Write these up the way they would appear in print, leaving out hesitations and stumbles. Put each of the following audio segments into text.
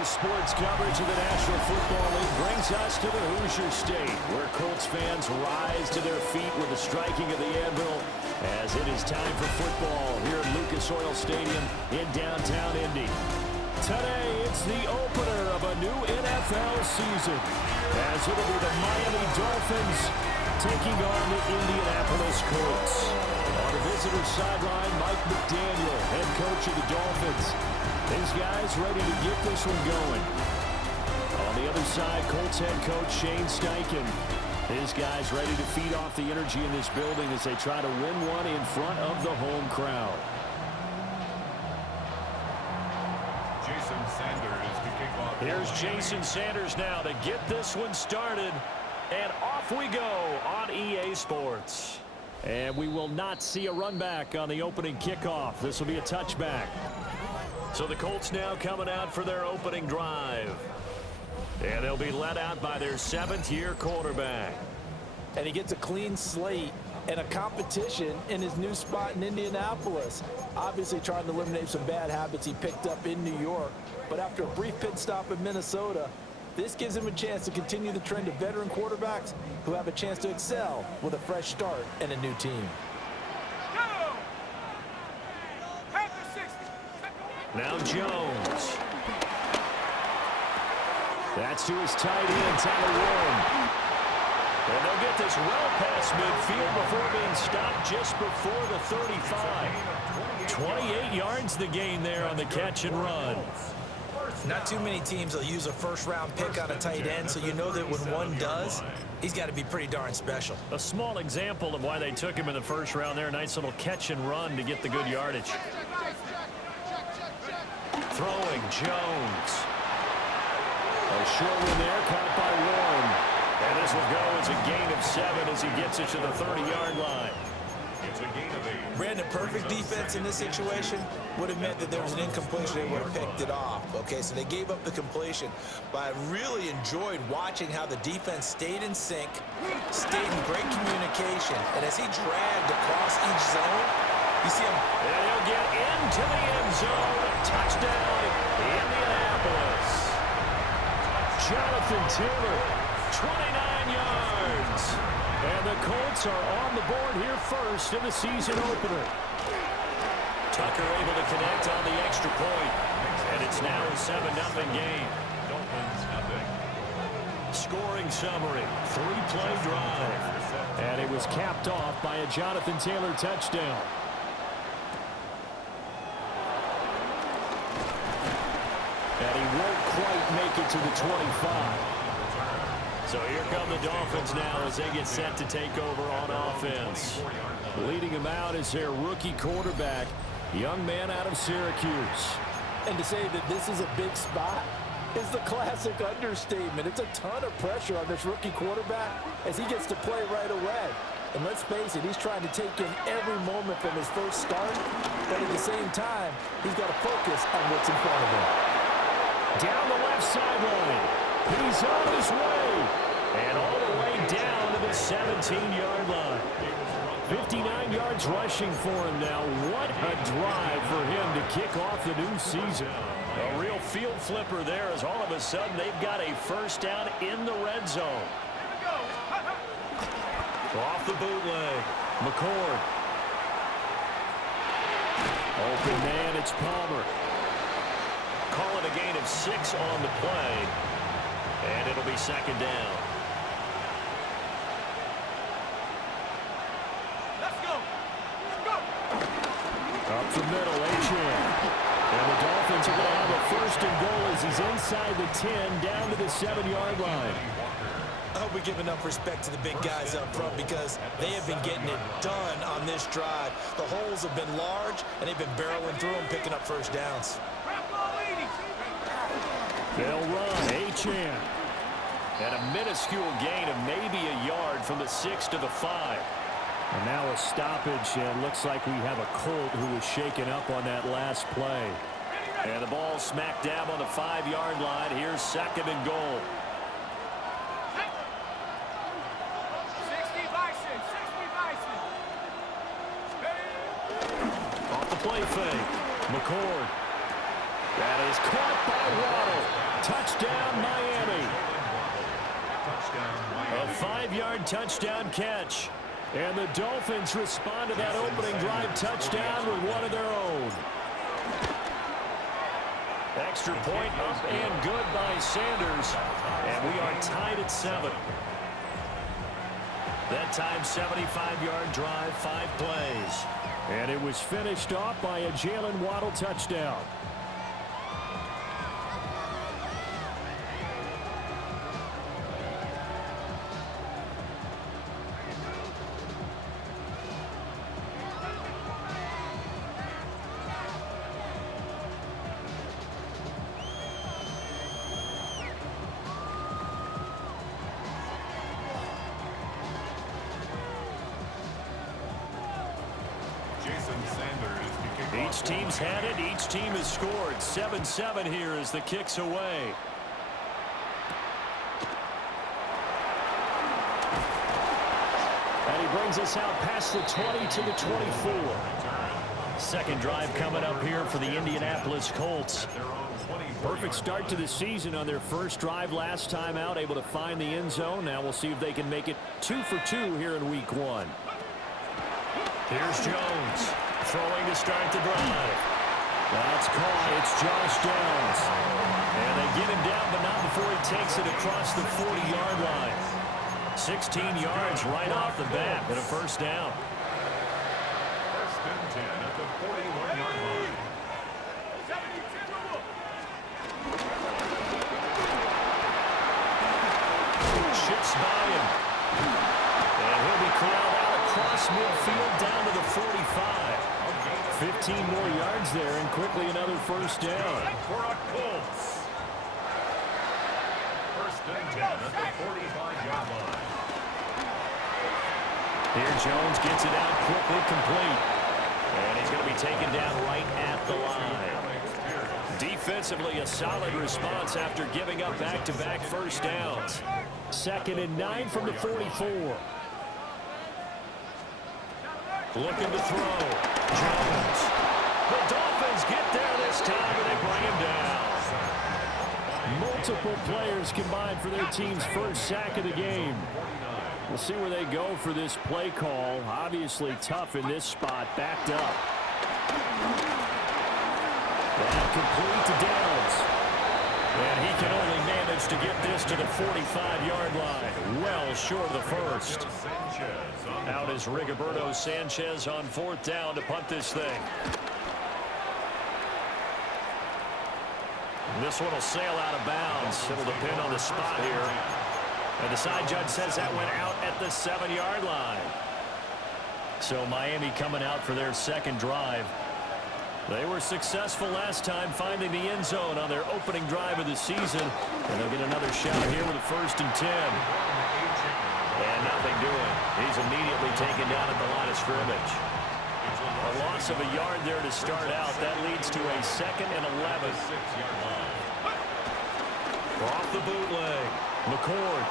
Today's sports coverage of the National Football League brings us to the Hoosier State, where Colts fans rise to their feet with the striking of the anvil as it is time for football here at Lucas Oil Stadium in downtown Indy. Today, it's the opener of a new NFL season, as it'll be the Miami Dolphins taking on the Indianapolis Colts. On the visitor sideline, Mike McDaniel, head coach of the Dolphins. These guys ready to get this one going. On the other side, Colts head coach Shane Steichen. His guys ready to feed off the energy in this building as they try to win one in front of the home crowd. Jason Sanders to kick off. Here's Jason Sanders now to get this one started. And off we go on EA Sports. And we will not see a run back on the opening kickoff. This will be a touchback. So the Colts now coming out for their opening drive. And they'll be led out by their seventh-year quarterback. And he gets a clean slate and a competition in his new spot in Indianapolis. Obviously trying to eliminate some bad habits he picked up in New York. But after a brief pit stop in Minnesota, this gives him a chance to continue the trend of veteran quarterbacks who have a chance to excel with a fresh start and a new team. Now Jones. That's to his tight end, Tyler Warren. And they'll get this well past midfield before being stopped just before the 35. 28 yards the gain there on the catch and run. Not too many teams will use a first-round pick on a tight end, so you know that when one does, he's got to be pretty darn special. A small example of why they took him in the first round there. Nice little catch and run to get the good yardage. Throwing Jones. A short one there, caught by Warren. And this will go as a gain of 7 as he gets it to the 30-yard line. It's a gain of 8. Brandon, perfect defense in this situation would have meant that there was an incompletion. They would have picked it off. Okay, so they gave up the completion. But I really enjoyed watching how the defense stayed in sync, stayed in great communication. And as he dragged across each zone, you see him. And he'll get into the end zone. Touchdown, Indianapolis. Jonathan Taylor, 29 yards. And the Colts are on the board here first in the season opener. Tucker able to connect on the extra point. And it's now a 7-0 game. Dolphins nothing. Scoring summary, 3-play drive. And it was capped off by a Jonathan Taylor touchdown. And he won't quite make it to the 25. So here come the Dolphins now as they get set to take over on offense. Leading them out is their rookie quarterback, young man out of Syracuse. And to say that this is a big spot is the classic understatement. It's a ton of pressure on this rookie quarterback as he gets to play right away. And let's face it, he's trying to take in every moment from his first start, but at the same time, he's got to focus on what's in front of him. Down the left sideline. He's on his way. And all the way down to the 17-yard line. 59 yards rushing for him now. What a drive for him to kick off the new season. A real field flipper there as all of a sudden they've got a first down in the red zone. Off the bootleg. McCord. Open man, it's Palmer. Call it a gain of 6 on the play. And it'll be second down. Let's go. Up the middle, A-Chan. And the Dolphins are going to have a first and goal as he's inside the 10, down to the 7-yard line. I hope we give enough respect to the big guys up front because they have been getting it done on this drive. The holes have been large, and they've been barreling through them, picking up first downs. They'll run, A-Chan. And a minuscule gain of maybe a yard from the 6 to the 5. And now a stoppage, and looks like we have a Colt who was shaken up on that last play. And the ball smack dab on the 5-yard line. Here's second and goal. 60 Bison. Off the play fake. McCord. That is caught by Waddle. Touchdown, Miami. A 5-yard touchdown catch. And the Dolphins respond to that opening drive touchdown with one of their own. Extra point up and good by Sanders. And we are tied at 7. That time, 75-yard drive, 5 plays. And it was finished off by a Jalen Waddle touchdown. Each team's had it. Each team has scored. 7-7 here as the kick's away. And he brings us out past the 20 to the 24. Second drive coming up here for the Indianapolis Colts. Perfect start to the season on their first drive last time out, able to find the end zone. Now we'll see if they can make it 2 for 2 here in week 1. Here's Jones. Throwing to start the drive. That's caught. It's Josh Downs. And they get him down, but not before he takes it across the 40-yard line. 16 yards right off the bat, and a first down. First and 10 at the 41-yard line. Chips by him. And he'll be corralled out across midfield down to the 45. 15 more yards there, and quickly another first down. For a Colts. First and 10 at the 45-yard line. Here Jones gets it out quickly, complete. And he's going to be taken down right at the line. Defensively, a solid response after giving up back-to-back first downs. 2nd and 9 from the 44. Looking to throw. Jones. The Dolphins get there this time, and they bring him down. Multiple players combined for their team's first sack of the game. We'll see where they go for this play call. Obviously tough in this spot, backed up. And complete to Downs. And he can only manage to get this to the 45-yard line. Well short of the first. Out is Rigoberto Sanchez on 4th down to punt this thing. This one will sail out of bounds. It'll depend on the spot here. And the side judge says that went out at the 7-yard line. So Miami coming out for their second drive. They were successful last time finding the end zone on their opening drive of the season. And they'll get another shot here with a 1st and 10. And nothing doing. He's immediately taken down at the line of scrimmage. A loss of a yard there to start out. That leads to a 2nd and 11. Off the bootleg. McCord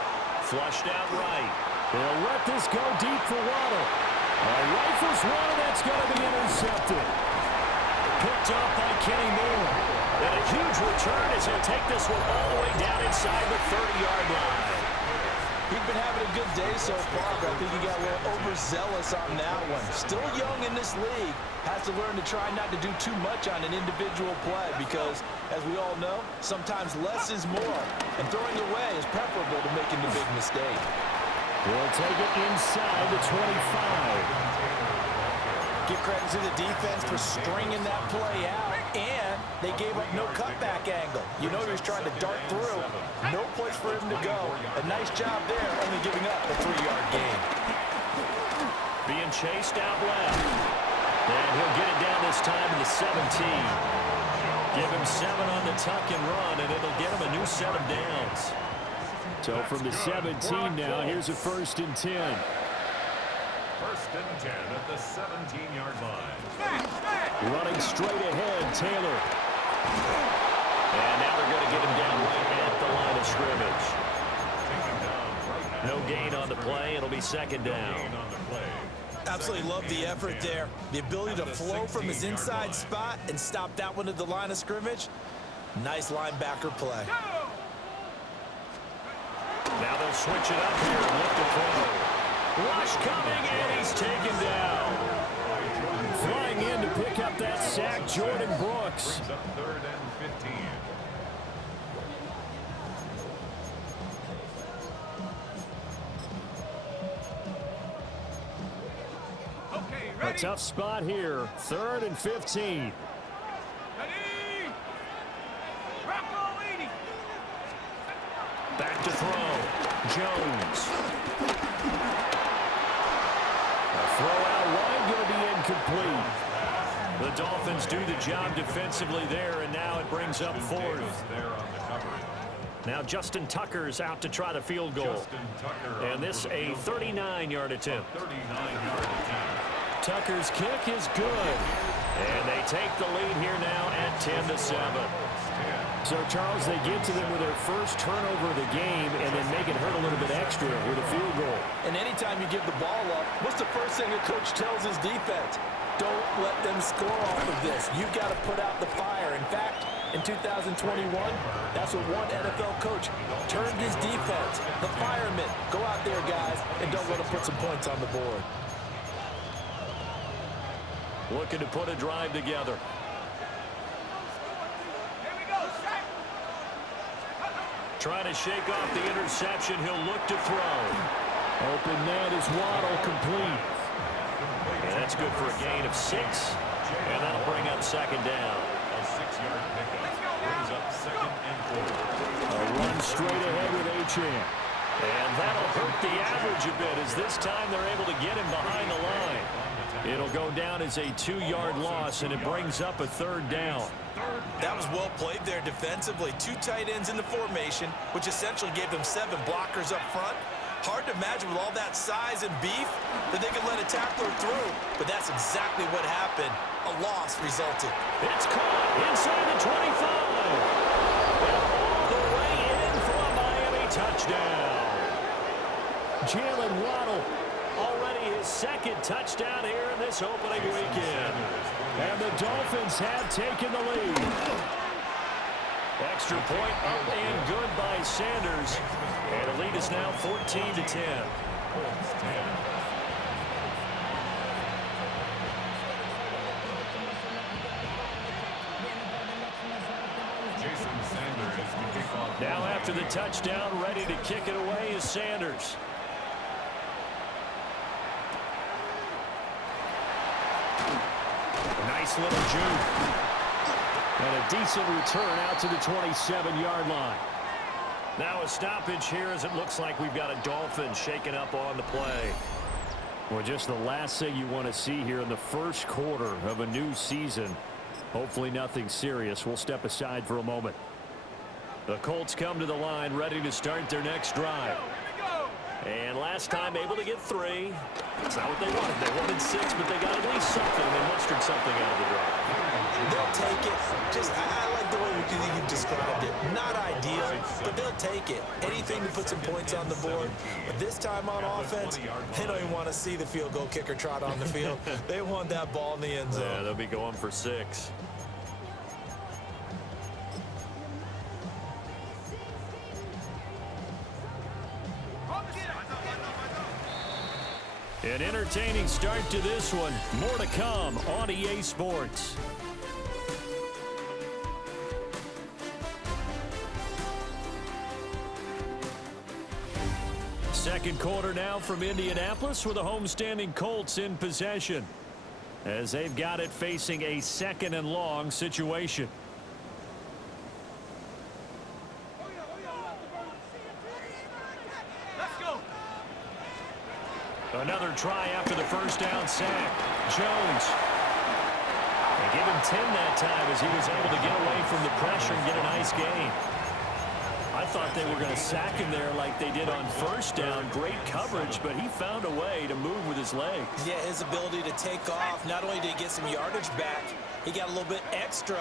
flushed out right. They'll let this go deep for Waddle. Rifles one, and that's going to be intercepted. Picked off by Kenny Moore. And a huge return as he'll take this one all the way down inside the 30-yard line. He's been having a good day so far, but I think he got a little overzealous on that one. Still young in this league. Has to learn to try not to do too much on an individual play because, as we all know, sometimes less is more. And throwing away is preferable to making the big mistake. We'll take it inside the 25. Give credit to the defense for stringing that play out, and they gave up no cutback angle. You know he was trying to dart through. No place for him to go. A nice job there, only giving up a 3-yard gain. Being chased out left. And he'll get it down this time to the 17. Give him 7 on the tuck and run, and it'll get him a new set of downs. So from the 17 now, here's a 1st and 10. 1st and 10 at the 17-yard line. Running straight ahead, Taylor. And now they're going to get him down right at the line of scrimmage. No gain on the play. It'll be 2nd down. Absolutely love the effort there. The ability to flow from his inside spot and stop that one at the line of scrimmage. Nice linebacker play. Now they'll switch it up here and look to throw. Rush coming, and he's taken down. Flying in to pick up that sack, Jordan Brooks. Brings up 3rd and 15. A tough spot here. 3rd and 15. Back to throw. Jones. A throw out wide, going to be incomplete. The Dolphins do the job defensively there, and now it brings up 4th. Now Justin Tucker's out to try the field goal. And this a 39-yard attempt. Tucker's kick is good. And they take the lead here now at 10-7. So, Charles, they get to them with their first turnover of the game and then make it hurt a little bit extra with a field goal. And anytime you give the ball up, what's the first thing a coach tells his defense? Don't let them score off of this. You've got to put out the fire. In fact, in 2021, that's what one NFL coach turned his defense. The firemen. Go out there, guys, and don't let them put some points on the board. Looking to put a drive together. Trying to shake off the interception. He'll look to throw. Open net is Waddle, complete. And that's good for a gain of 6. And that'll bring up 2nd down. A 6-yard pickup brings up 2nd and 4. A run straight ahead with Achane. And that'll hurt the average a bit as this time they're able to get him behind the line. It'll go down as a 2-yard loss, and it brings up a 3rd down. That was well played there defensively. 2 tight ends in the formation, which essentially gave them 7 blockers up front. Hard to imagine with all that size and beef that they could let a tackler through, but that's exactly what happened. A loss resulted. It's caught inside the 25. And all the way in for a Miami touchdown. Jalen Waddle, already his 2nd touchdown here in this opening weekend. And the Dolphins have taken the lead. Extra point up and good by Sanders. And the lead is now 14-10. Now after the touchdown, ready to kick it away is Sanders. Nice little juke. And a decent return out to the 27-yard line. Now a stoppage here as it looks like we've got a Dolphin shaking up on the play. Well, just the last thing you want to see here in the first quarter of a new season. Hopefully nothing serious. We'll step aside for a moment. The Colts come to the line ready to start their next drive. And last time able to get 3. That's not what they wanted. They wanted 6, but they got at least something. They mustered something out of the drive. They'll take it. I like the way you described it. Not ideal, but they'll take it. Anything to put some points on the board. But this time on offense, they don't even want to see the field goal kicker trot on the field. They want that ball in the end zone. Yeah, they'll be going for 6. An entertaining start to this one. More to come on EA Sports. Second quarter now from Indianapolis with the homestanding Colts in possession, as they've got it facing a 2nd and long situation. Another try after the first down sack. Jones. They give him 10 that time as he was able to get away from the pressure and get a nice gain. I thought they were going to sack him there like they did on first down. Great coverage, but he found a way to move with his legs. Yeah, his ability to take off. Not only did he get some yardage back, he got a little bit extra.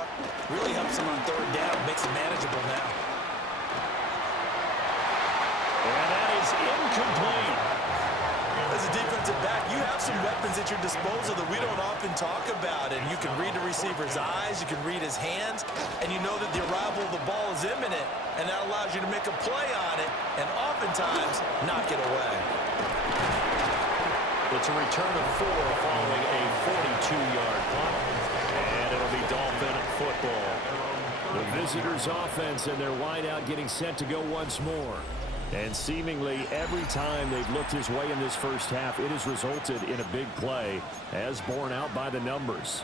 Really helps him on 3rd down. Makes it manageable now. And that is incomplete. As a defensive back, you have some weapons at your disposal that we don't often talk about. And you can read the receiver's eyes, you can read his hands, and you know that the arrival of the ball is imminent, and that allows you to make a play on it and oftentimes knock it away. It's a return of 4 following a 42-yard punt, and it'll be Dolphin football. The visitors' offense and their wideout getting set to go once more. And seemingly every time they've looked his way in this first half, it has resulted in a big play, as borne out by the numbers.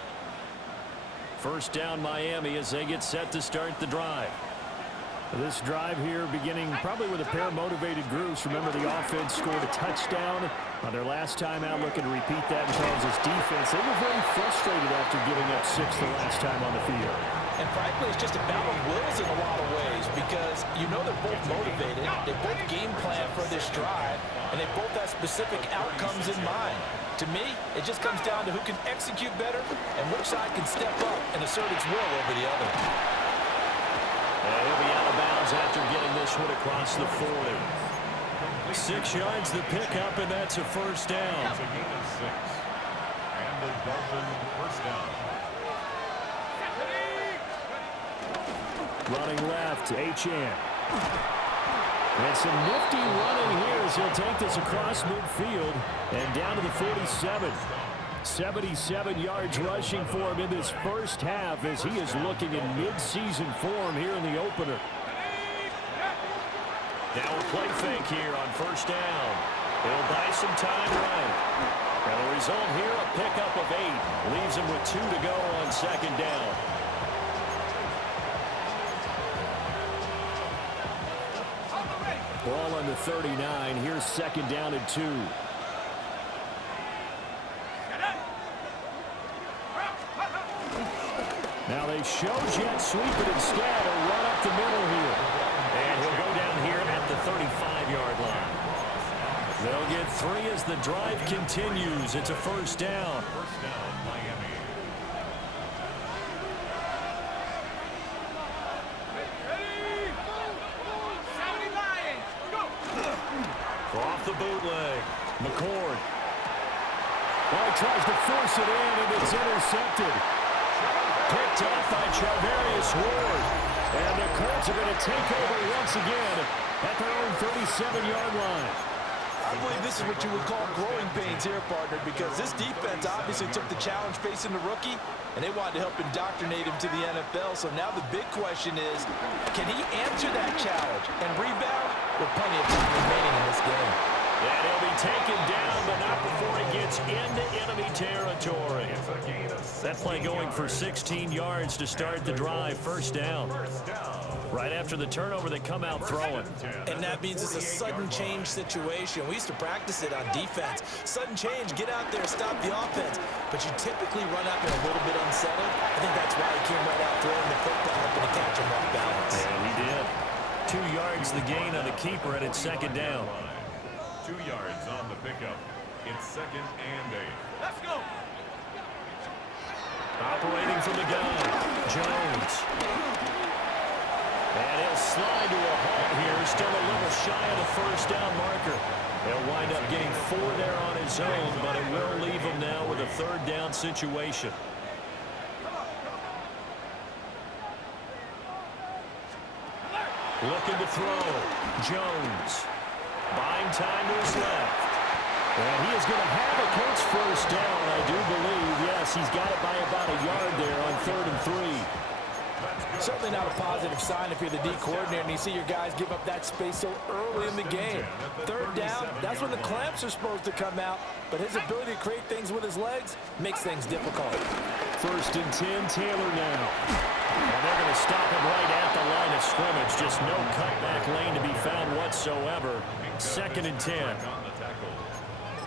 First down Miami as they get set to start the drive. This drive here beginning probably with a pair of motivated groups. Remember, the offense scored a touchdown on their last time out, looking to repeat that in Charles' defense. They were very frustrated after giving up 6 the last time on the field. And frankly, it's just a battle of wills in a lot of ways, because you know they're both motivated, they both game plan for this drive, and they both have specific outcomes in mind. To me, it just comes down to who can execute better and which side can step up and assert its will over the other. And he'll be out of bounds after getting this one across the 40. 6 yards the pickup, and that's a first down. It's a gain of 6. And the Dolphin first down. Running left, H.M. And some nifty running here as he'll take this across midfield and down to the 47. 77 yards rushing for him in this first half as he is looking in mid-season form here in the opener. Now a play fake here on first down. He'll buy some time right. And the result here, a pickup of 8. Leaves him with 2 to go on second down. Ball on the 39. Here's second down and 2. Now they show jet sweep it instead, a run up the middle here. And he'll go down here at the 35-yard line. They'll get 3 as the drive continues. It's a first down. First down, Miami. Off the bootleg. McCord. Well, he tries to force it in, and it's intercepted. Picked up by Charvarius Ward. And the Colts are going to take over once again at their own 37-yard line. I believe this is what you would call growing pains here, partner, because this defense obviously took the challenge facing the rookie, and they wanted to help indoctrinate him to the NFL. So now the big question is, can he answer that challenge and rebound with plenty of time remaining in this game? And he'll be taken down, but not before he gets into enemy territory. That play going for 16 yards to start the drive. First down. Right after the turnover, they come out throwing. And that means it's a sudden change situation. We used to practice it on defense. Sudden change, get out there, stop the offense. But you typically run out there a little bit unsettled. I think that's why he came right out throwing the football up and to catch him off balance. And he did. 2 yards the gain on the keeper, and it's second down. 2 yards on the pickup. It's second and 8. Let's go. Operating from the gun, Jones. And he'll slide to a halt here. Still a little shy of the first down marker. He'll wind up getting 4 there on his own, but it will leave him now with a third down situation. Looking to throw. Jones. Buying time to his left. And he is going to have a Colts first down, I do believe. Yes, he's got it by about a yard there on 3rd and 3. Certainly not a positive sign if you're the D coordinator and you see your guys give up that space so early in the game. Third down, that's when the clamps are supposed to come out, but his ability to create things with his legs makes things difficult. 1st and 10, Taylor now. And they're going to stop him right at the line of scrimmage. Just no cutback lane to be found whatsoever. 2nd and 10.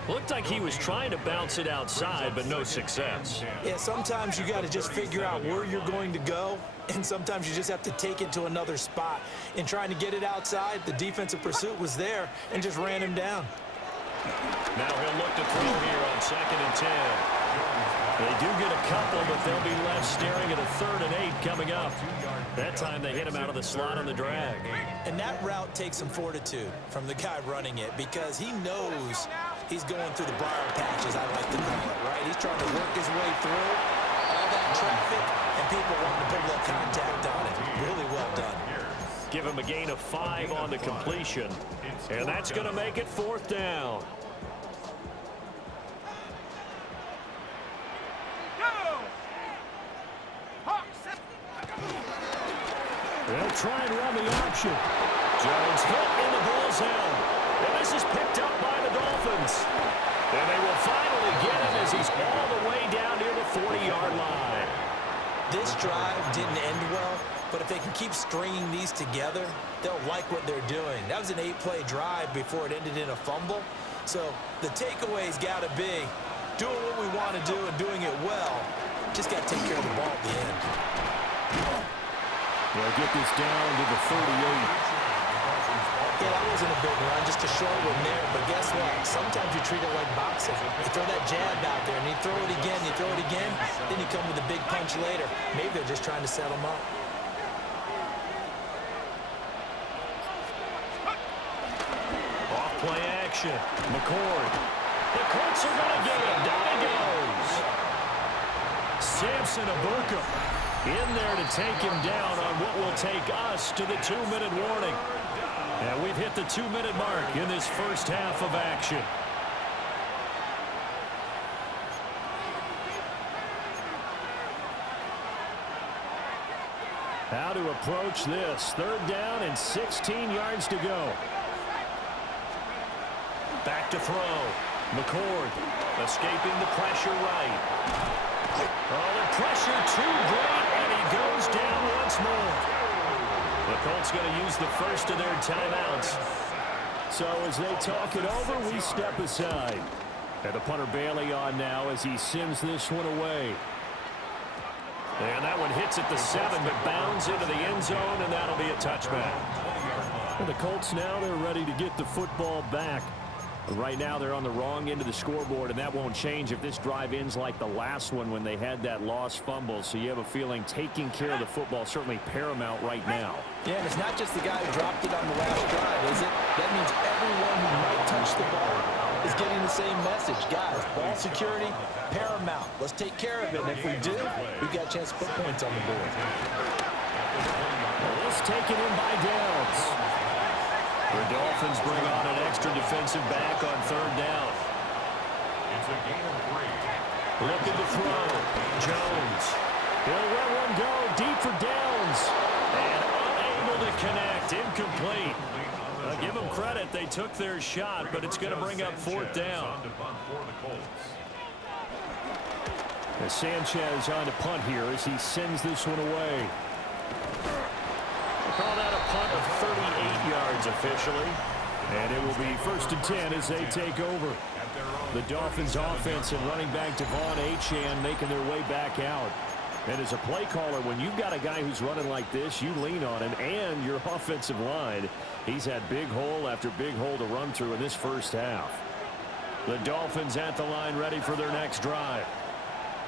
Looked like he was trying to bounce it outside, but no success. Yeah, sometimes you got to just figure out where you're going to go, and sometimes you just have to take it to another spot. In trying to get it outside, the defensive pursuit was there and just ran him down. Now he'll look to throw here on 2nd and 10. They do get a couple, but they'll be left staring at a 3rd and 8 coming up. That time they hit him out of the slot on the drag. And that route takes some fortitude from the guy running it, because he knows He's going through the briar patches, I like to call it, right? He's trying to work his way through all that traffic, and people wanting to put a little contact on it. Really well done. Give him a gain of 5 on the completion, and that's going to make it 4th down. They'll try and run the option. Jones hit in the bullseye. And this is picked up by the Dolphins. And they will finally get him as he's all the way down near the 40-yard line. This drive didn't end well, but if they can keep stringing these together, they'll like what they're doing. That was an 8-play drive before it ended in a fumble. So the takeaway's got to be doing what we want to do and doing it well. Just got to take care of the ball at the end. They'll get this down to the 38. Yeah, that wasn't a big run, just a short one there. But guess what? Sometimes you treat it like boxing. You throw that jab out there, and you throw it again, you throw it again, then you come with a big punch later. Maybe they're just trying to set them up. Off-play action. McCord. The Colts are going to get him. Down he goes. Samson Abuka in there to take him down on what will take us to the 2-minute warning. And we've hit the 2-minute mark in this first half of action. How to approach this. 3rd down and 16 yards to go. Back to throw. McCord escaping the pressure right. Oh, the pressure too great, and he goes down once more. The Colts going to use the first of their timeouts. So as they talk it over, we step aside. And the punter Bailey on now as he sends this one away. And that one hits at the 7, but bounds into the end zone, and that'll be a touchback. And the Colts now, they're ready to get the football back. Right now, they're on the wrong end of the scoreboard, and that won't change if this drive ends like the last one when they had that lost fumble. So you have a feeling taking care of the football certainly paramount right now. Yeah, and it's not just the guy who dropped it on the last drive, is it? That means everyone who might touch the ball is getting the same message. Guys, ball security, paramount. Let's take care of it, and if we do, we've got a chance to put points on the board. Well, let's take it in by Downs. The Dolphins bring on an extra defensive back on 3rd down. It's a gain of 3. Looking to throw. Jones. He'll let one go deep for Downs. And unable to connect. Incomplete. Give them credit. They took their shot, but it's going to bring up 4th down. As Sanchez on to punt here as he sends this one away. Call that a punt of 38 yards officially. And it will be 1st and 10 as they take over. The Dolphins offense and running back Devon Achane making their way back out. And as a play caller, when you've got a guy who's running like this, you lean on him and your offensive line. He's had big hole after big hole to run through in this first half. The Dolphins at the line ready for their next drive.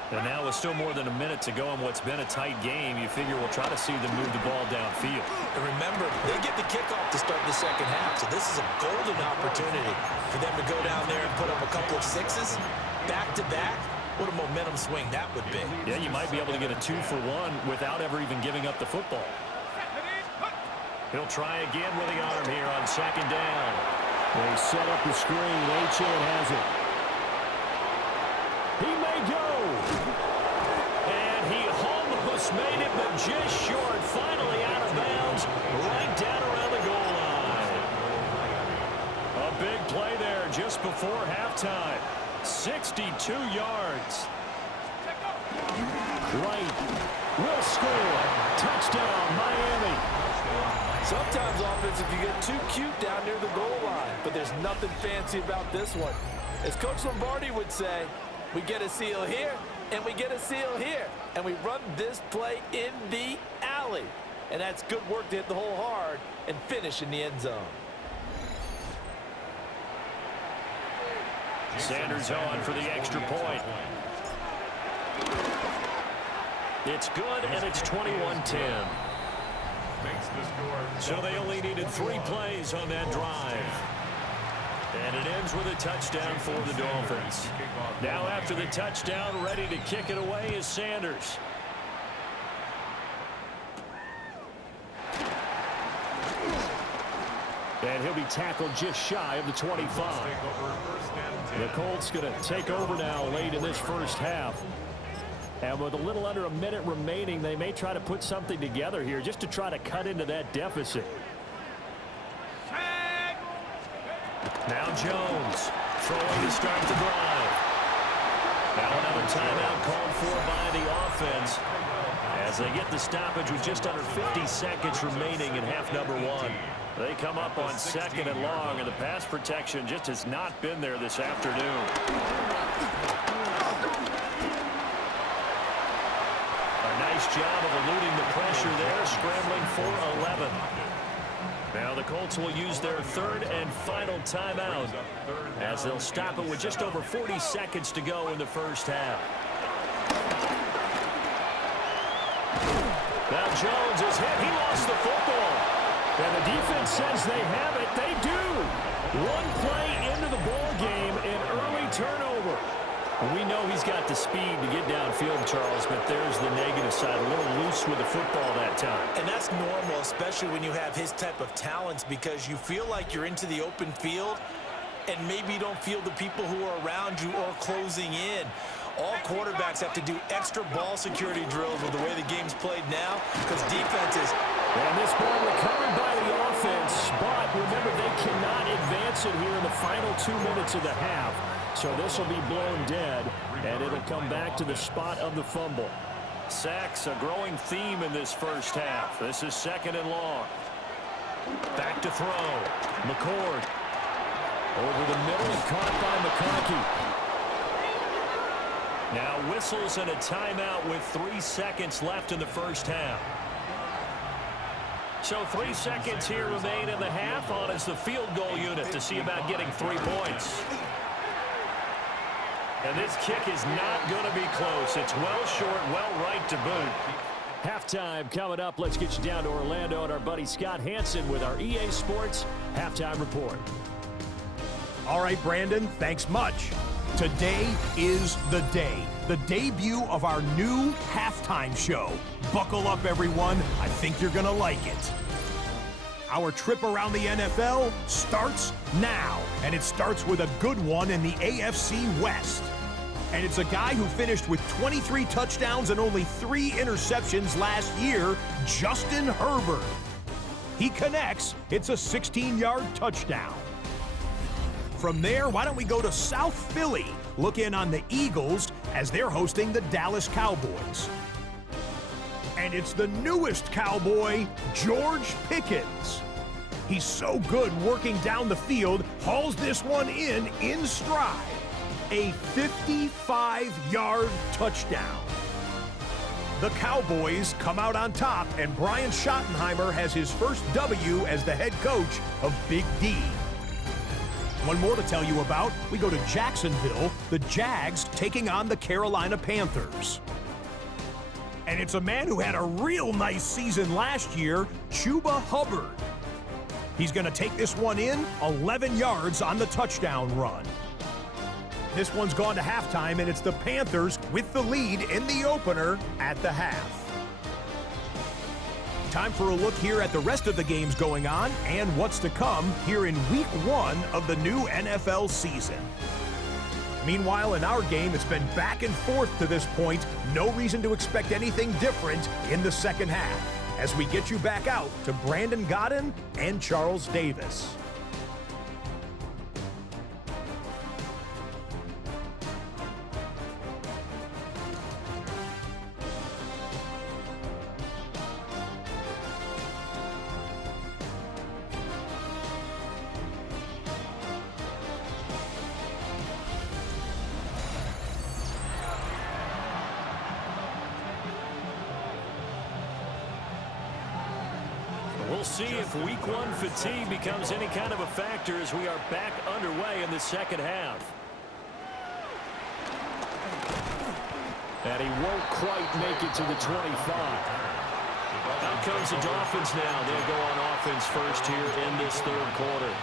And now with still more than a minute to go in what's been a tight game, you figure we'll try to see them move the ball downfield. And remember, they get the kickoff to start the second half, so this is a golden opportunity for them to go down there and put up a couple of 6s back-to-back. What a momentum swing that would be. Yeah, you might be able to get a 2-for-1 without ever even giving up the football. He'll try again with the arm here on 2nd down. They set up the screen. Achane has it. He may go. And he almost made it, but just short. Finally out of bounds, right down around the goal line. A big play there just before halftime. 62 yards. Right. Will score. Touchdown, Miami. Sometimes offense, if you get too cute down near the goal line, but there's nothing fancy about this one. As Coach Lombardi would say, we get a seal here, and we get a seal here, and we run this play in the alley. And that's good work to hit the hole hard and finish in the end zone. Sanders on for the extra point. It's good, and it's 21-10. So they only needed 3 plays on that drive. And it ends with a touchdown for the Dolphins. Now after the touchdown, ready to kick it away is Sanders. And he'll be tackled just shy of the 25. The Colts going to take over now late in this first half. And with a little under a minute remaining, they may try to put something together here just to try to cut into that deficit. Now Jones throwing to start the drive. Now another timeout called for by the offense as they get the stoppage with just under 50 seconds remaining in half number one. They come up on 2nd and long, and the pass protection just has not been there this afternoon. A nice job of eluding the pressure there, scrambling for 11. Now the Colts will use their 3rd and final timeout as they'll stop it with just over 40 seconds to go in the first half. Now Jones is hit. He lost the football. And the defense says they have it. They do. One play into the ball game, an early turnover. We know he's got the speed to get downfield, Charles, but there's the negative side. A little loose with the football that time. And that's normal, especially when you have his type of talents, because you feel like you're into the open field and maybe you don't feel the people who are around you or closing in. All quarterbacks have to do extra ball security drills with the way the game's played now because defenses. And this ball recovered by the offense, but remember they cannot advance it here in the final 2 minutes of the half. So this will be blown dead, and it'll come back to the spot of the fumble. Sacks, a growing theme in this first half. This is 2nd and long. Back to throw. McCord. Over the middle and caught by McConkey. Now whistles and a timeout with 3 seconds left in the first half. So 3 seconds here remain in the half on as the field goal unit to see about getting 3 points. And this kick is not going to be close. It's well short, well right to boot. Halftime coming up. Let's get you down to Orlando and our buddy Scott Hansen with our EA Sports Halftime Report. All right, Brandon, thanks much. Today is the day, the debut of our new halftime show. Buckle up, everyone. I think you're going to like it. Our trip around the NFL starts now, and it starts with a good one in the AFC West. And it's a guy who finished with 23 touchdowns and only 3 interceptions last year, Justin Herbert. He connects, it's a 16-yard touchdown. From there, why don't we go to South Philly, look in on the Eagles as they're hosting the Dallas Cowboys. And it's the newest Cowboy, George Pickens. He's so good working down the field, hauls this one in stride. A 55-yard touchdown. The Cowboys come out on top, and Brian Schottenheimer has his first W as the head coach of Big D. One more to tell you about. We go to Jacksonville, the Jags taking on the Carolina Panthers. And it's a man who had a real nice season last year, Chuba Hubbard. He's going to take this one in, 11 yards on the touchdown run. This one's gone to halftime, and it's the Panthers with the lead in the opener at the half. Time for a look here at the rest of the games going on and what's to come here in Week 1 of the new NFL season. Meanwhile, in our game, it's been back and forth to this point. No reason to expect anything different in the second half as we get you back out to Brandon Godden and Charles Davis. We'll see if Week 1 fatigue becomes any kind of a factor as we are back underway in the second half. And he won't quite make it to the 25. Out comes the Dolphins now. They'll go on offense first here in this third quarter.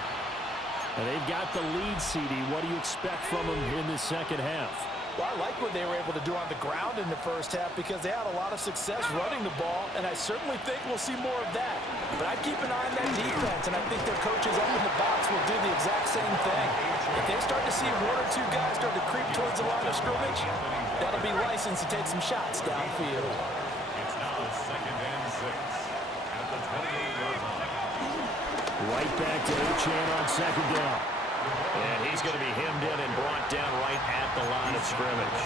And they've got the lead, CD. What do you expect from them in the second half? Well, I like what they were able to do on the ground in the first half because they had a lot of success running the ball, and I certainly think we'll see more of that. But I'd keep an eye on that defense, and I think their coaches up in the box will do the exact same thing. If they start to see one or two guys start to creep towards the line of scrimmage, that'll be license to take some shots downfield. It's now 2nd and 6 at the 28-yard line. Right back to Achane on second down. And he's going to be hemmed in and brought down right at the line of scrimmage.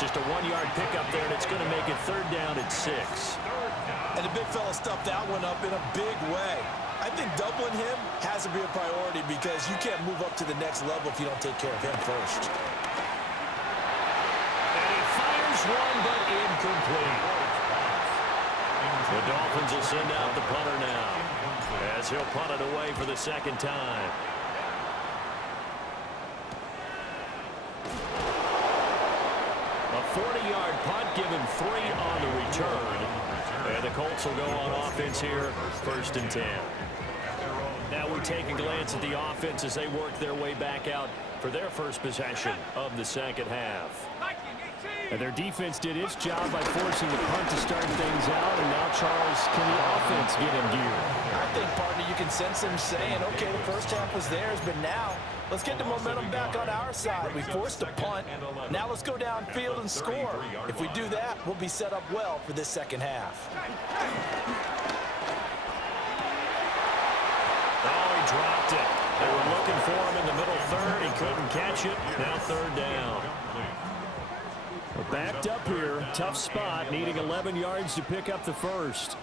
Just a 1-yard pickup there, and it's going to make it 3rd down at 6. And the big fella stuffed that one up in a big way. I think doubling him has to be a priority because you can't move up to the next level if you don't take care of him first. And he fires one, but incomplete. The Dolphins will send out the punter now, as he'll punt it away for the second time. A 40-yard punt, given 3 on the return. And the Colts will go on offense here, 1st and 10. Now we take a glance at the offense as they work their way back out for their first possession of the second half. And their defense did its job by forcing the punt to start things out. And now, Charles, can the offense get in gear? I think, partner, you can sense them saying, okay, the first half was theirs, but now let's get the momentum back on our side. We forced a punt. Now let's go downfield and score. If we do that, we'll be set up well for this second half. Oh, he dropped it. They were looking for him in the middle third. He couldn't catch it. Now 3rd down. We're backed up here. Tough spot, needing 11 yards to pick up the first.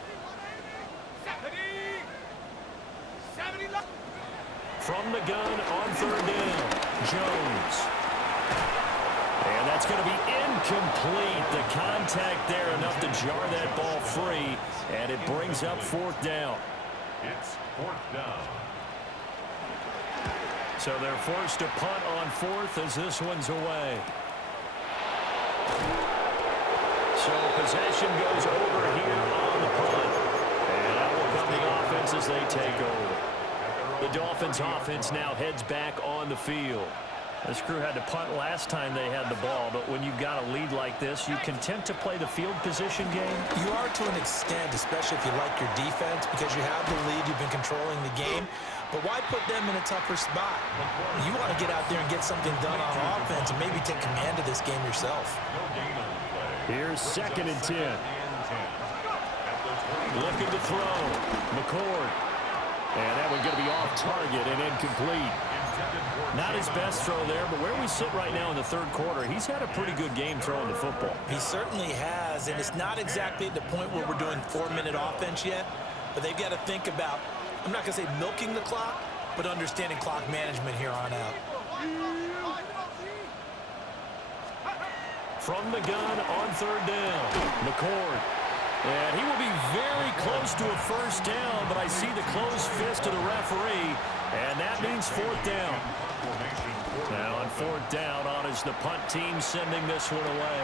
From the gun on 3rd down, Jones. And that's going to be incomplete. The contact there enough to jar that ball free, and it brings up 4th down. It's 4th down. So they're forced to punt on 4th as this one's away. So possession goes over here on the punt. And out will come the offense as they take over. The Dolphins offense now heads back on the field. This crew had to punt last time they had the ball, but when you've got a lead like this, you content to play the field position game? You are to an extent, especially if you like your defense, because you have the lead, you've been controlling the game. But why put them in a tougher spot? You want to get out there and get something done on offense and maybe take command of this game yourself. Here's 2nd and 10. Looking to throw. McCord. And that one's going to be off target and incomplete. Not his best throw there, but where we sit right now in the 3rd quarter, he's had a pretty good game throwing the football. He certainly has, and it's not exactly at the point where we're doing 4-minute offense yet, but they've got to think about, I'm not going to say milking the clock, but understanding clock management here on out. From the gun on 3rd down, McCord. And he will be very close to a first down, but I see the closed fist of the referee, and that means 4th down. Now on 4th down, on is the punt team sending this one away.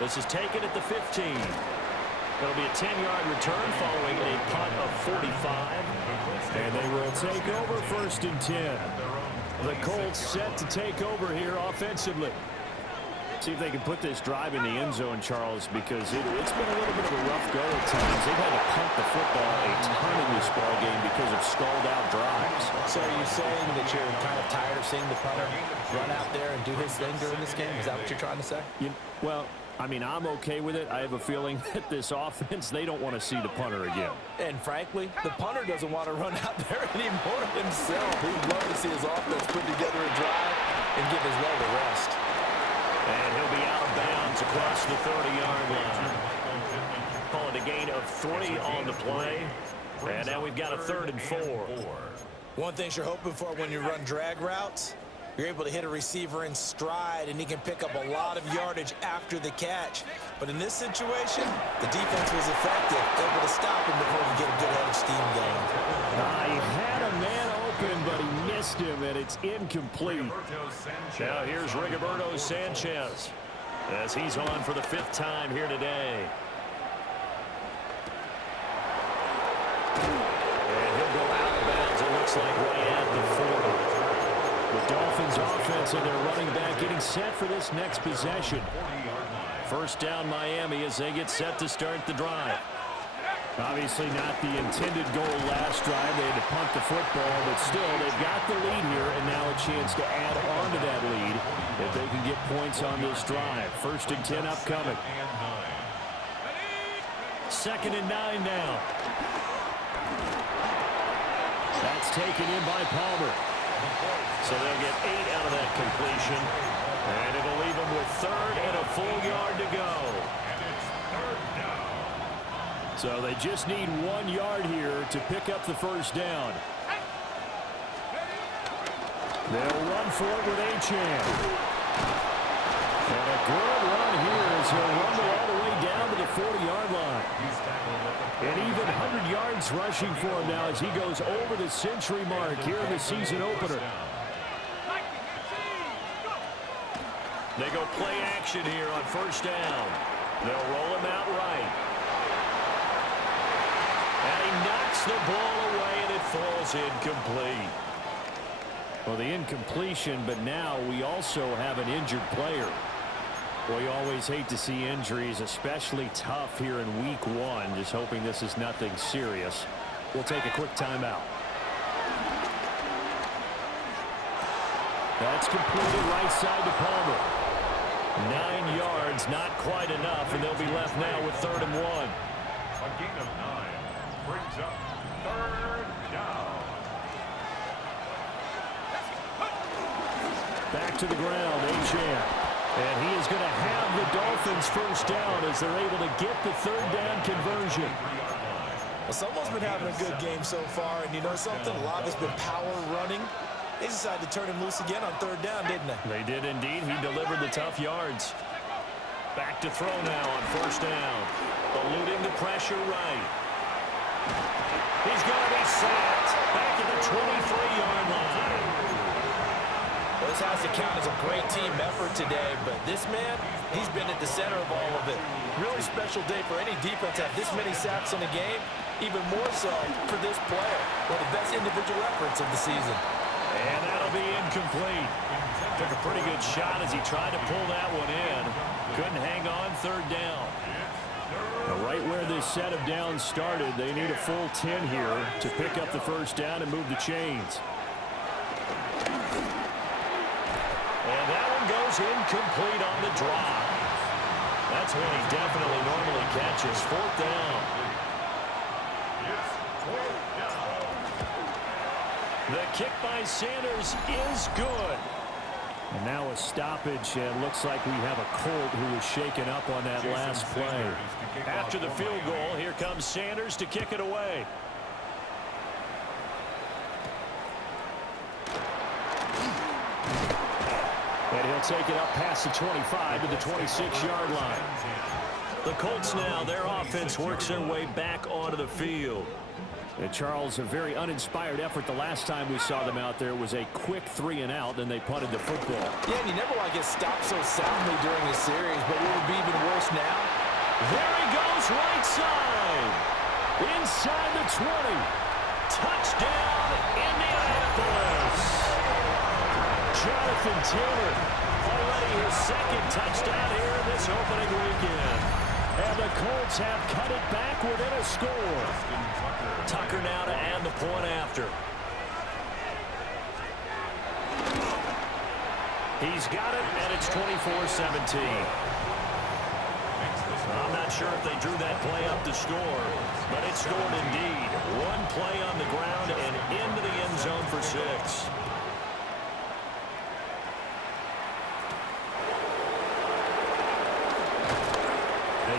This is taken at the 15. It'll be a 10-yard return following a punt of 45. And they will take over 1st and 10. The Colts set to take over here offensively. See if they can put this drive in the end zone, Charles, because it's been a little bit of a rough go at times. They've had to punt the football a ton in this ball game because of stalled-out drives. So are you saying that you're kind of tired of seeing the punter run out there and do his thing during this game? Is that what you're trying to say? Well, I mean, I'm okay with it. I have a feeling that this offense, they don't want to see the punter again. And frankly, the punter doesn't want to run out there anymore himself. He'd love to see his offense put together a drive and give his leg a rest. And he'll be out of bounds across the 30-yard line. Call it a gain of 3 on the play. And now we've got a 3rd and 4. One thing you're hoping for when you run drag routes, you're able to hit a receiver in stride, and he can pick up a lot of yardage after the catch. But in this situation, the defense was effective, able to stop him before you get a good head of steam going. He had a man open, but he missed him, and it's incomplete. Now here's Rigoberto Sanchez as he's on for the 5th time here today. And he'll go out of bounds, it looks like, right at the 40. Dolphins offense and their running back getting set for this next possession. First down Miami as they get set to start the drive. Obviously not the intended goal last drive. They had to punt the football, but still they've got the lead here and now a chance to add on to that lead if they can get points on this drive. 1st and 10 upcoming. 2nd and 9 now. That's taken in by Palmer. So they'll get 8 out of that completion. And it'll leave them with 3rd and a full yard to go. So they just need 1 yard here to pick up the first down. They'll run for it with Achane. And a good run here as he'll rumble all the way down to the 40-yard line. And even 100 yards rushing for him now as he goes over the century mark here in the season opener. They go play action here on 1st down. They'll roll him out right. And he knocks the ball away, and it falls incomplete. Well, the incompletion, but now we also have an injured player. Well, you always hate to see injuries, especially tough here in week 1. Just hoping this is nothing serious. We'll take a quick timeout. That's completed right side to Palmer. 9 yards, not quite enough, and they'll be left now with 3rd and 1. A gain of 9 brings up 3rd down. Back to the ground, Achane. And he is going to have the Dolphins first down as they're able to get the 3rd down conversion. Well, someone's been having a good game so far, and you know something? A lot of it's been power running. They decided to turn him loose again on 3rd down, didn't they? They did indeed. He delivered the tough yards. Back to throw now on 1st down. Eluding the pressure right. He's going to be sacked back at the 23-yard line. Well, this has to count as a great team effort today, but this man, he's been at the center of all of it. Really special day for any defense to have this many sacks in a game, even more so for this player. One of the best individual efforts of the season. And that'll be incomplete. Took a pretty good shot as he tried to pull that one in. Couldn't hang on 3rd down. Now, right where this set of downs started, they need a full 10 here to pick up the first down and move the chains. And that one goes incomplete on the drop. That's when he definitely normally catches. 4th down. The kick by Sanders is good. And now a stoppage, and looks like we have a Colt who was shaken up on that last play. After the field goal, here comes Sanders to kick it away. And he'll take it up past the 25 to the 26-yard line. The Colts now, their offense works their way back onto the field. And Charles, a very uninspired effort the last time we saw them out there was a quick 3 and out, then they punted the football. Yeah, and you never want to get stopped so soundly during the series, but what would be even worse now? There he goes, right side. Inside the 20. Touchdown, Indianapolis. Jonathan Taylor, already his 2nd touchdown here in this opening weekend. And the Colts have cut it back within a score. Tucker now to add the point after. He's got it, and it's 24-17. I'm not sure if they drew that play up to score, but it scored indeed. 1 play on the ground and into the end zone for 6.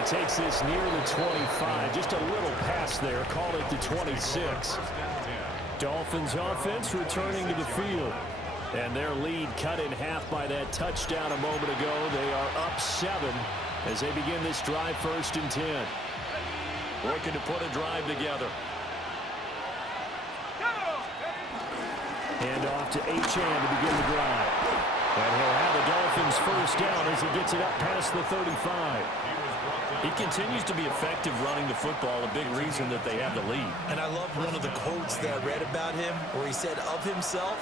Takes this near the 25. Just a little pass there. Call it the 26. Dolphins offense returning to the field. And their lead cut in half by that touchdown a moment ago. They are up 7 as they begin this drive 1st and 10. Looking to put a drive together. Hand off to Achane to begin the drive. And he'll have the Dolphins first down as he gets it up past the 35. He continues to be effective running the football, a big reason that they have the lead. And I love one of the quotes that I read about him where he said of himself,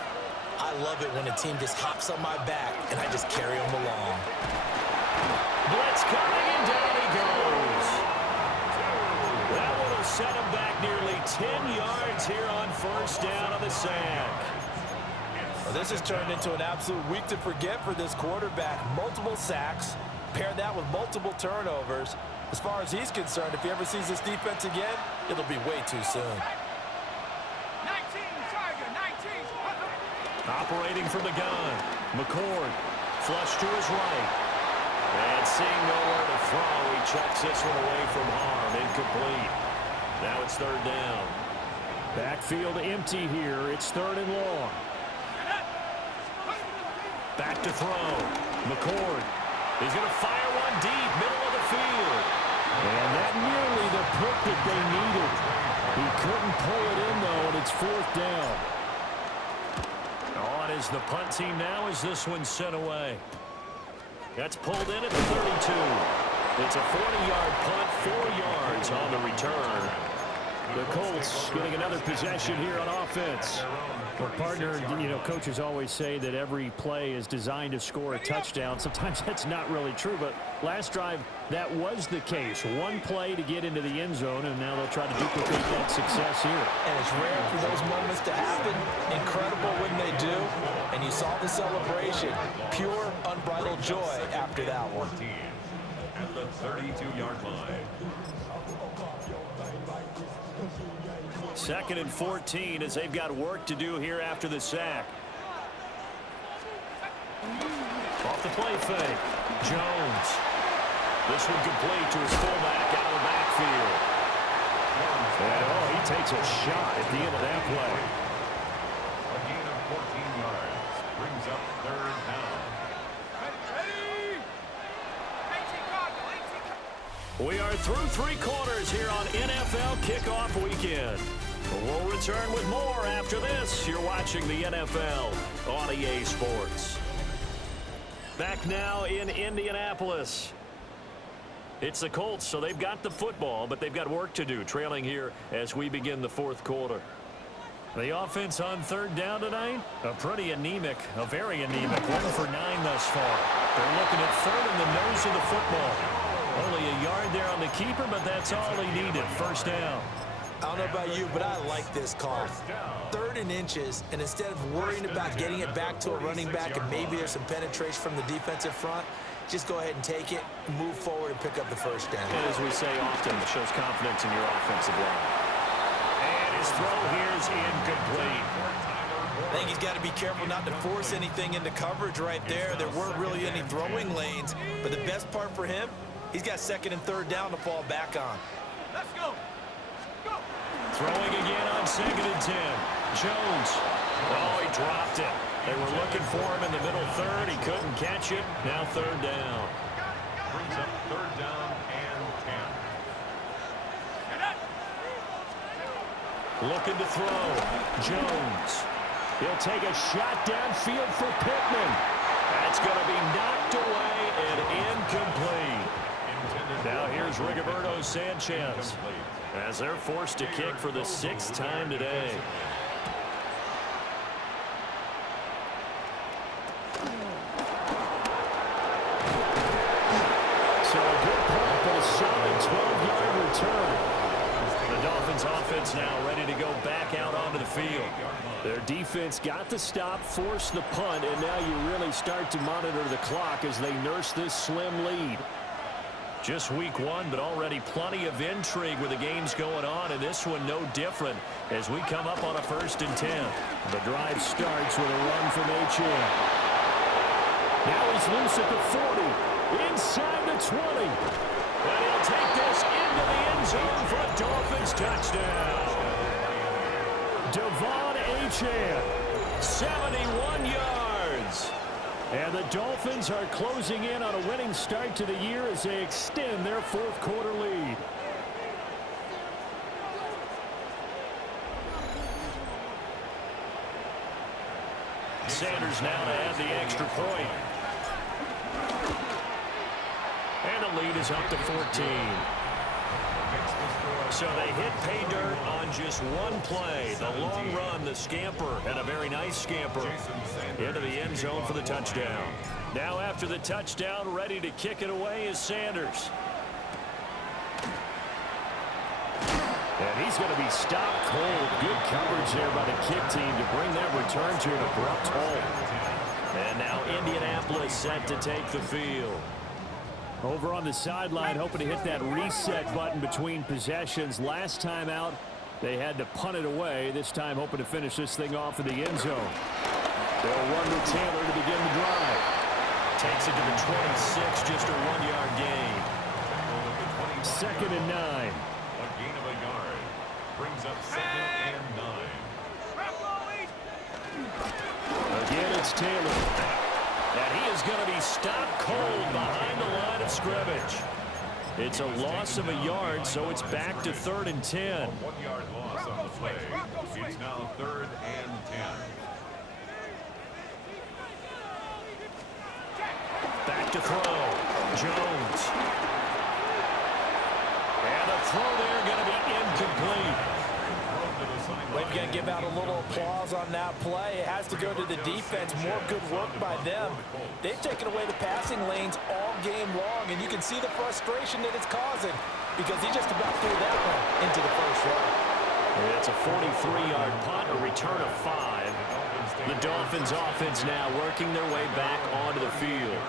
I love it when a team just hops on my back and I just carry them along. Blitz coming, and down he goes. That one will set him back nearly 10 yards here on first down on the sack. Well, this has turned into an absolute week to forget for this quarterback. Multiple sacks, pair that with multiple turnovers. As far as he's concerned, if he ever sees this defense again, it'll be way too soon. 19, Tiger, 19. Operating from the gun, McCord, flush to his right. And seeing nowhere to throw, he chucks this one away from harm, incomplete. Now it's third down. Backfield empty here, it's third and long. Back to throw, McCord. He's going to fire one deep, middle of the field. And that nearly the pick that they needed. He couldn't pull it in, though, and it's fourth down. On is the punt team now as this one's sent away. That's pulled in at the 32. It's a 40-yard punt, 4 yards on the return. The Colts getting another possession here on offense. Well, partner, you know, coaches always say that every play is designed to score a touchdown. Sometimes that's not really true, but last drive, that was the case. One play to get into the end zone, and now they'll try to duplicate that success here. And it's rare for those moments to happen. Incredible when they do. And you saw the celebration. Pure, unbridled joy after that one. At the 32-yard line. Second and 14 as they've got work to do here after the sack. Off the play fake. Jones. This one complete to his fullback out of the backfield. And, oh, he takes a shot at the end of that play. A gain of 14 yards brings up third down. Ready? 18 Cardinal, 18 We are through three quarters here on NFL Kickoff Weekend. We'll return with more after this. You're watching the NFL on EA Sports. Back now in Indianapolis. It's the Colts, so they've got the football, but they've got work to do, trailing here as we begin the fourth quarter. The offense on third down tonight, a very anemic, 1 for 9 thus far. They're looking at third in the nose of the football. Only a yard there on the keeper, but that's all he needed, first down. I don't know about you, but I like this call. 3rd and inches, and instead of worrying about getting it back to a running back and maybe there's some penetration from the defensive front, just go ahead and take it, move forward, and pick up the first down. And as we say often, it shows confidence in your offensive line. And his throw here's incomplete. I think he's got to be careful not to force anything into coverage right there. There weren't really any throwing lanes, but the best part for him, he's got 2nd and 3rd down to fall back on. Let's go. Go. Throwing again on 2nd and 10. Jones. Oh, he dropped it. They were looking for him in the middle third. He couldn't catch it. Now 3rd down. Brings up third down and 10. Looking to throw. Jones. He'll take a shot downfield for Pittman. That's going to be knocked away and incomplete. Now here's Rigoberto Sanchez as they're forced to kick for the 6th time today. So a good punt, but a solid 12-yard return. The Dolphins offense now ready to go back out onto the field. Their defense got the stop, forced the punt, and now you really start to monitor the clock as they nurse this slim lead. Just week 1, but already plenty of intrigue with the games going on, and this one no different as we come up on a 1st and 10. The drive starts with a run from H.M. Now he's loose at the 40, inside the 20. And he'll take this into the end zone for a Dolphins touchdown. Devon Achane, 71 yards. And the Dolphins are closing in on a winning start to the year as they extend their 4th quarter lead. Sanders now to add the extra point. And the lead is up to 14. So they hit pay dirt on just one play. The long run, the scamper, and a very nice scamper into the end zone for the touchdown. Now after the touchdown, ready to kick it away is Sanders. And he's going to be stopped cold. Good coverage there by the kick team to bring that return to an abrupt halt. And now Indianapolis set to take the field. Over on the sideline, hoping to hit that reset button between possessions. Last time out, they had to punt it away. This time, hoping to finish this thing off in the end zone. They'll run to Taylor to begin the drive. Takes it to the 26, just a 1-yard gain. 2nd and 9. A gain of a yard. Brings up 2nd and 9. Again, it's Taylor. And he is going to be stopped cold behind the line of scrimmage. It's a loss of a yard, so it's back to 3rd and 10. A 1-yard loss on the play. It's now 3rd and 10. Back to throw. Jones. And the throw there going to be incomplete. We've got to give out a little applause on that play. It has to go to the defense. More good work by them. They've taken away the passing lanes all game long, and you can see the frustration that it's causing because he just about threw that one into the first row. It's a 43-yard punt, a return of 5. The Dolphins offense now working their way back onto the field.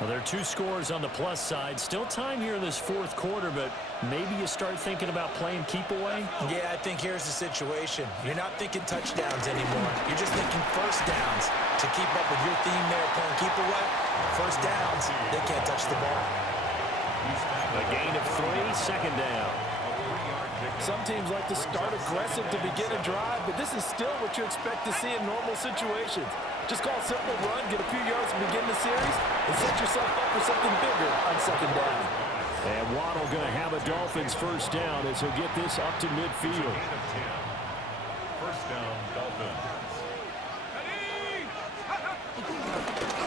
Well, there are 2 scores on the plus side. Still time here in this 4th quarter, but maybe you start thinking about playing keep away? Yeah, I think here's the situation. You're not thinking touchdowns anymore. You're just thinking first downs. To keep up with your theme there, playing keep away, first downs, they can't touch the ball. A gain of 3, 2nd down. Some teams like to start aggressive to begin a drive, but this is still what you expect to see in normal situations. Just call a simple run, get a few yards to begin the series, and set yourself up for something bigger on 2nd down. And Waddle going to have a Dolphins first down as he'll get this up to midfield. First down, Dolphins.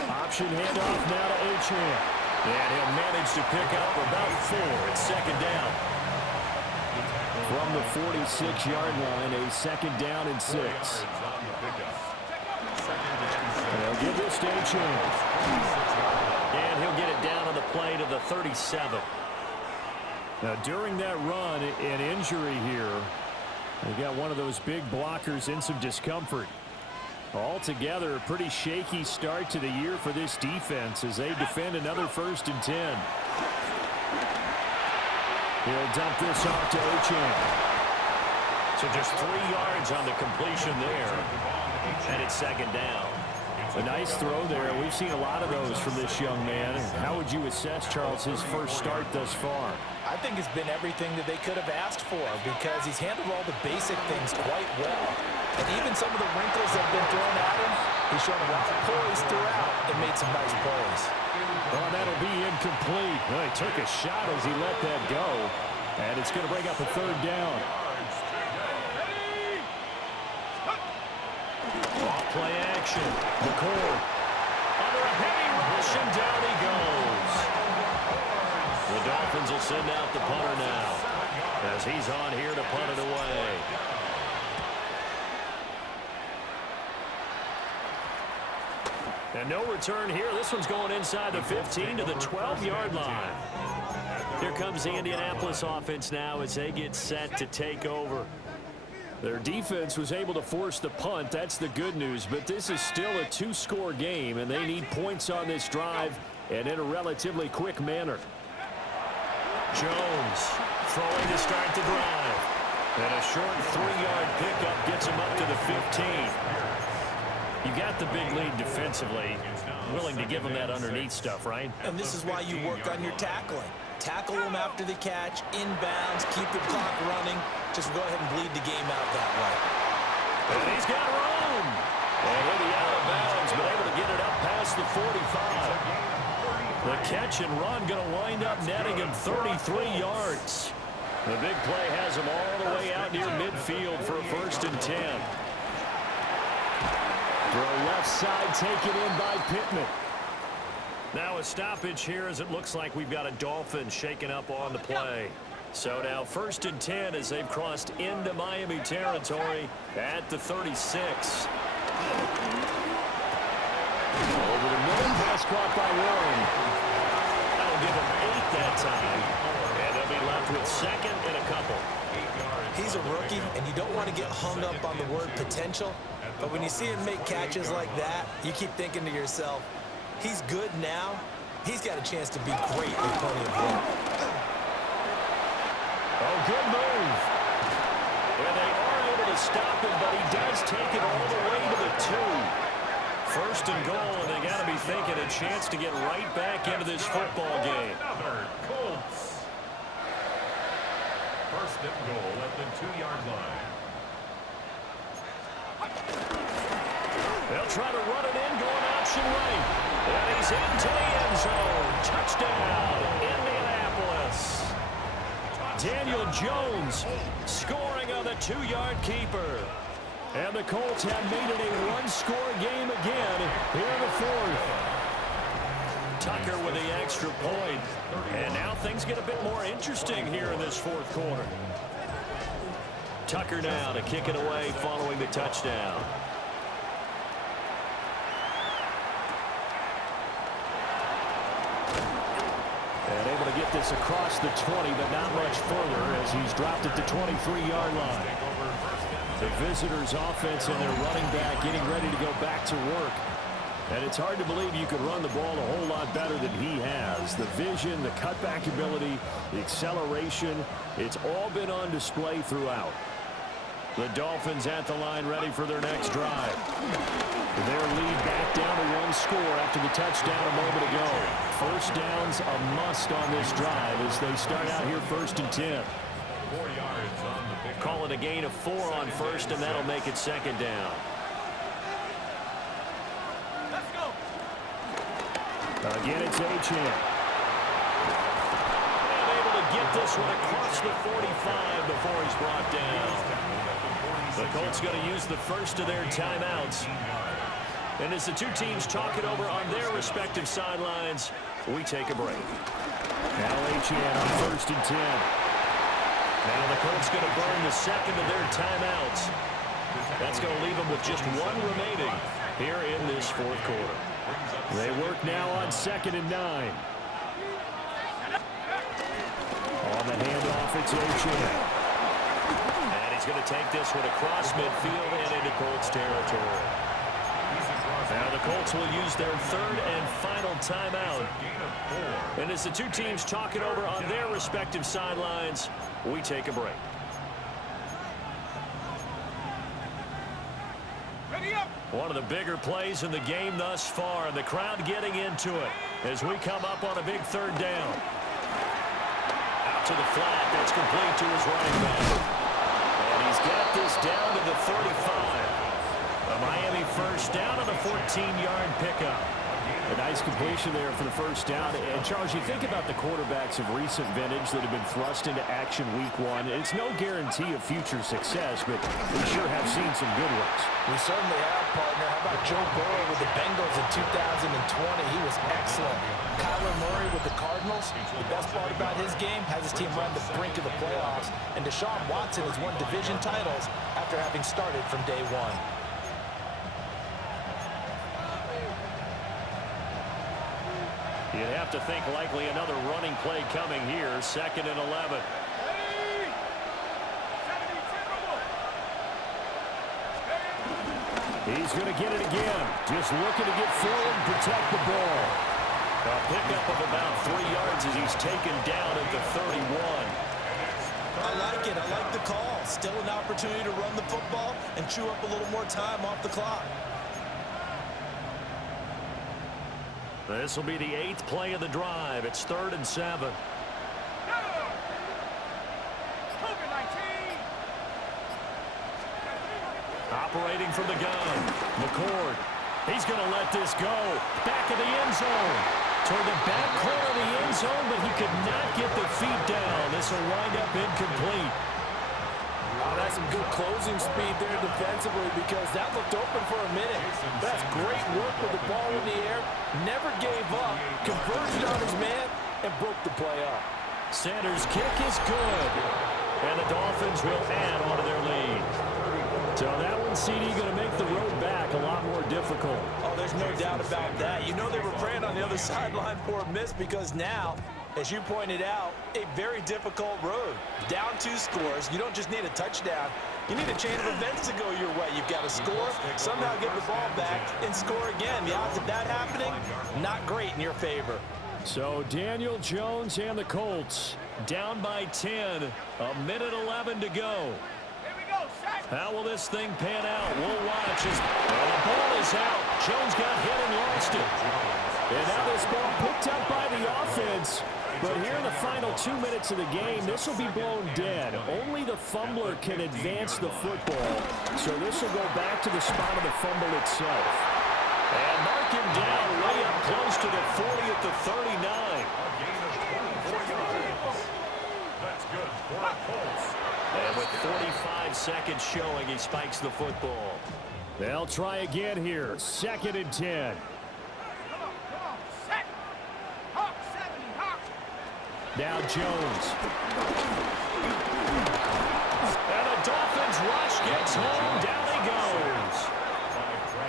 Option handoff now to Achane. And he'll manage to pick up about 4. It's 2nd down. From the 46-yard line, a 2nd down and 6. They'll give this to Achane. And he'll get it down on the play to the 37. Now, during that run, an injury here. They got one of those big blockers in some discomfort. Altogether, a pretty shaky start to the year for this defense as they defend another 1st and 10. He'll dump this off to Achane. So just 3 yards on the completion there. And it's 2nd down. A nice throw there. We've seen a lot of those from this young man. How would you assess, Charles, his first start thus far? I think it's been everything that they could have asked for because he's handled all the basic things quite well. And even some of the wrinkles that have been thrown at him, he's shown a lot of poise throughout and made some nice plays. Well, that'll be incomplete. Well, he took a shot as he let that go. And it's going to bring up a 3rd down. Off-play action. McCord under a heavy rush, and down he goes. The Dolphins will send out the punter now as he's on here to punt it away. And no return here. This one's going inside the 15 to the 12-yard line. Here comes the Indianapolis offense now as they get set to take over. Their defense was able to force the punt. That's the good news. But this is still a 2-score game, and they need points on this drive and in a relatively quick manner. Jones throwing to start the drive. And a short 3-yard pickup gets him up to the 15. You got the big lead defensively. Willing to give him that underneath stuff, right? And this is why you work on your tackling. Tackle him after the catch, inbounds, keep the clock running. Just go ahead and bleed the game out that way. And he's got room. And he'll be out of bounds, but able to get it up past the 45. The catch and run going to wind up netting him 33 yards. The big play has him all the way out near midfield for a 1st and 10. Throw left side taken in by Pittman. Now a stoppage here as it looks like we've got a Dolphin shaken up on the play. So now 1st and 10 as they've crossed into Miami territory at the 36. Over the middle, pass caught by Warren. That'll give him 8 that time. And they'll be left with 2nd and a couple. He's a rookie, and you don't want to get hung up on the word potential. But when you see him make catches like that, you keep thinking to yourself, he's good now. He's got a chance to be great with plenty of work. Oh, good move. And they are able to stop him, but he does take it all the way to the 2. 1st and goal, and they got to be thinking a chance to get right back into this football game. Another Colts. 1st and goal at the 2-yard line. They'll try to run it in, going option right. And he's into the end zone. Touchdown, Indianapolis. Daniel Jones scoring on the 2-yard keeper. And the Colts have made it a one-score game again here in the 4th. Tucker with the extra point. And now things get a bit more interesting here in this 4th quarter. Tucker now to kick it away following the touchdown. And able to get this across the 20, but not much further as he's dropped it to 23-yard line. The visitors' offense and their running back getting ready to go back to work. And it's hard to believe you could run the ball a whole lot better than he has. The vision, the cutback ability, the acceleration, it's all been on display throughout. The Dolphins at the line ready for their next drive. Their lead back down to 1 score after the touchdown a moment ago. 1st down's a must on this drive as they start out here 1st and 10. 4 yards on the pick. Call it a gain of 4 on 1st, and that'll make it 2nd down. Let's go. Again, it's Achane. And able to get this one across the 45 before he's brought down. The Colts going to use the first of their timeouts. And as the two teams talk it over on their respective sidelines, we take a break. Now Achane on 1st and 10. Now the Colts going to burn the 2nd of their timeouts. That's going to leave them with just 1 remaining here in this 4th quarter. They work now on 2nd and 9. On the handoff, it's Achane. And he's going to take this one across midfield and into Colts territory. Now the Colts will use their 3rd and final timeout. And as the two teams talk it over on their respective sidelines, we take a break. Ready up. One of the bigger plays in the game thus far, and the crowd getting into it as we come up on a big 3rd down. Out to the flat, that's complete to his running back. And he's got this down to the 35. A Miami 1st down on a 14-yard pickup. A nice completion there for the 1st down. And, Charles, you think about the quarterbacks of recent vintage that have been thrust into action week 1. It's no guarantee of future success, but we sure have seen some good ones. We certainly have, partner. How about Joe Burrow with the Bengals in 2020? He was excellent. Kyler Murray with the Cardinals. The best part about his game has his team run the brink of the playoffs. And Deshaun Watson has won division titles after having started from day 1. You'd have to think likely another running play coming here. 2nd and 11. He's going to get it again. Just looking to get forward and protect the ball. A pickup of about 3 yards as he's taken down at the 31. I like it. I like the call. Still an opportunity to run the football and chew up a little more time off the clock. This will be the 8th play of the drive. It's 3rd and 7. Operating from the gun. McCord. He's going to let this go. Back of the end zone. Toward the back corner of the end zone, but he could not get the feet down. This will wind up incomplete. Oh, that's some good closing speed there defensively because that looked open for a minute. That's great work with the ball in the air. Never gave up. Converged on his man and broke the play up. Sanders' kick is good. And the Dolphins will add on to their lead. So that one, CD, going to make the road back a lot more difficult. Oh, there's no doubt about that. You know they were praying on the other sideline for a miss because now, as you pointed out, a very difficult road. Down 2 scores. You don't just need a touchdown. You need a chain of events to go your way. You've got to score, somehow get the ball back, and score again. The odds of that happening, not great in your favor. So Daniel Jones and the Colts down by 10. A minute 11 to go. How will this thing pan out? We'll watch as the ball is out. Jones got hit and lost it. And now this ball picked up by the offense. But here in the final 2 minutes of the game, this will be blown dead. Only the fumbler can advance the football. So this will go back to the spot of the fumble itself. And mark him down way up close to the 40 at the 39. That's good for the Colts. And with 45 seconds showing, he spikes the football. They'll try again here. 2nd and 10. Come on, set. Hawk 70, Hawk. Now Jones. And the Dolphins rush gets home. Down he goes.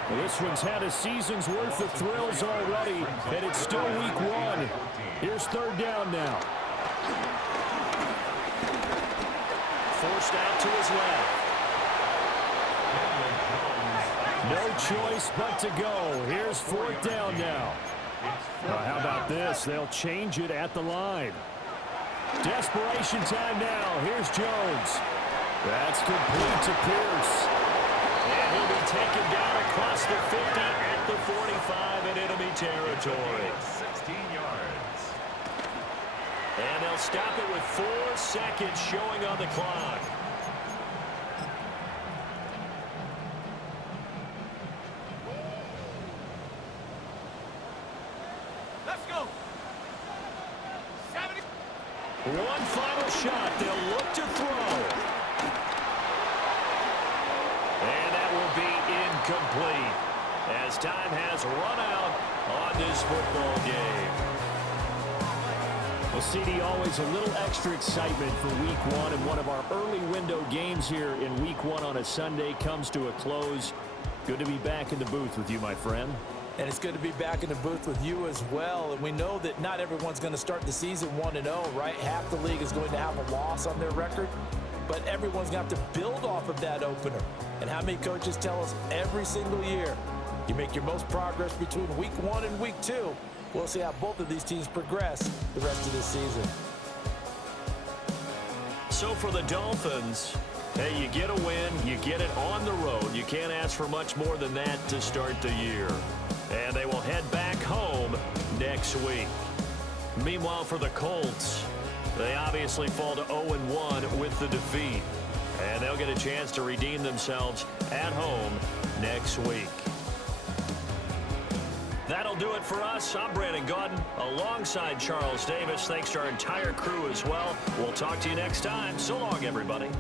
Well, this one's had a season's worth of thrills already, and it's still week 1. Here's 3rd down now. Forced out to his left. No choice but to go. Here's 4th down now. How about this? They'll change it at the line. Desperation time now. Here's Jones. That's complete to Pierce. And he'll be taken down across the 50 at the 45 in enemy territory. 16 yards. And they'll stop it with 4 seconds showing on the clock. Let's go. 70. One final shot. They'll look to throw. And that will be incomplete as time has run out on this football game. Well, CD, always a little extra excitement for week 1, and one of our early window games here in week 1 on a Sunday comes to a close. Good to be back in the booth with you, my friend. And it's good to be back in the booth with you as well. And we know that not everyone's going to start the season 1-0, right? Half the league is going to have a loss on their record. But everyone's going to have to build off of that opener. And how many coaches tell us every single year, you make your most progress between week 1 and week 2. We'll see how both of these teams progress the rest of this season. So for the Dolphins, hey, you get a win, you get it on the road. You can't ask for much more than that to start the year. And they will head back home next week. Meanwhile, for the Colts, they obviously fall to 0-1 with the defeat. And they'll get a chance to redeem themselves at home next week. That'll do it for us. I'm Brandon Gaudin alongside Charles Davis. Thanks to our entire crew as well. We'll talk to you next time. So long, everybody.